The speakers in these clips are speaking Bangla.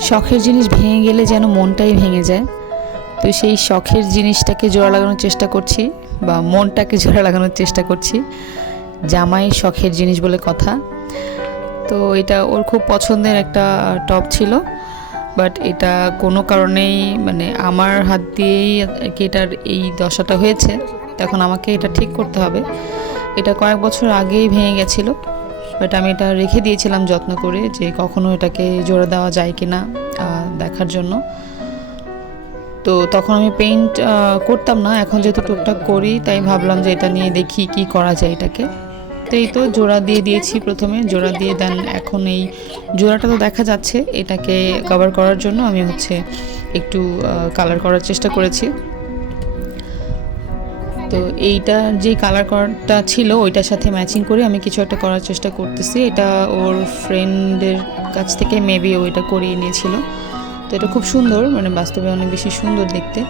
শখের জিনিস ভেঙে গেলে যেন মনটাই ভেঙে যায়। তো সেই শখের জিনিসটাকে জোড়া লাগানোর চেষ্টা করছি বা মনটাকে জোড়া লাগানোর চেষ্টা করছি। জামাই শখের জিনিস বলে কথা। তো এটা ওর খুব পছন্দের একটা টপ ছিল। বাট এটা কোনো কারণেই মানে আমার হাত দিয়েই কি এটার এই দশাটা হয়েছে। তখন আমাকে এটা ঠিক করতে হবে। এটা কয়েক বছর আগেই ভেঙে গেছিল। বাট আমি এটা রেখে দিয়েছিলাম যত্ন করে যে কখনো এটাকে জোড়া দেওয়া যায় কি না দেখার জন্য। তো তখন আমি পেইন্ট করতাম না, এখন যেহেতু টুকটাক করি, তাই ভাবলাম যে এটা নিয়ে দেখি কি করা যায় এটাকে। তো এই তো জোড়া দিয়ে দিয়েছি প্রথমে, জোড়া দিয়ে দেন এখন এই জোড়াটা তো দেখা যাচ্ছে, এটাকে কভার করার জন্য আমি হচ্ছে একটু কালার করার চেষ্টা করেছি। তো এইটা যে কালার করাটা ছিল, ওইটার সাথে ম্যাচিং করে আমি কিছু একটা করার চেষ্টা করতেছি। এটা ওর ফ্রেন্ডের কাছ থেকে মেবি ওইটা করিয়ে নিয়েছিল। তো এটা খুব সুন্দর মানে বাস্তবে অনেক বেশি সুন্দর দেখতে।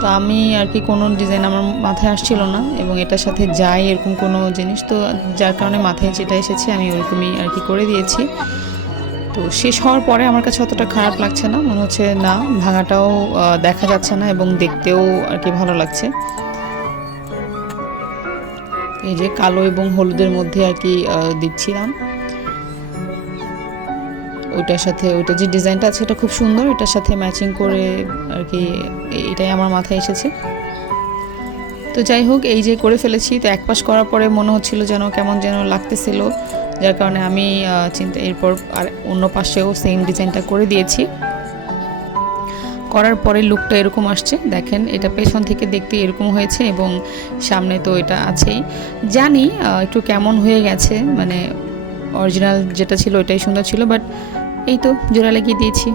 তো আমি আর কি কোনো ডিজাইন আমার মাথায় আসছিল না এবং এটার সাথে যাই এরকম কোনো জিনিস। তো যার কারণে মাথায় যেটা এসেছে আমি ওইরকমই আর কি করে দিয়েছি। তো শেষ হওয়ার পরে আমার কাছে অতটা খারাপ লাগছে না। মনে হচ্ছে না, ভাঙাটাও দেখা যাচ্ছে না এবং দেখতেও আর কি ভালো লাগছে। এই যে কালো এবং হলুদের মধ্যে আর কি দিচ্ছিলাম। ওইটার সাথে ওইটা যে ডিজাইনটা আছে এটা খুব সুন্দর, এটার সাথে ম্যাচিং করে আর কি এটাই আমার মাথায় এসেছে। তো যাই হোক, এই যে করে ফেলেছি, তো এক পাশ করার পরে মনে হচ্ছিল যেন কেমন যেন লাগতেছিল, যার কারণে আমি চিন্তা এরপর আর অন্য পাশেও সেম ডিজাইনটা করে দিয়েছি। করার পরে লুকটা এরকম আসছে। দেখেন, এটা পেছন থেকে দেখতে এরকম হয়েছে এবং সামনে তো এটা আছেই। জানি একটু কেমন হয়ে গেছে মানে অরিজিনাল যেটা ছিল ওইটাই সুন্দর ছিল বাট এই তো জোড়া লাগিয়ে দিয়েছি।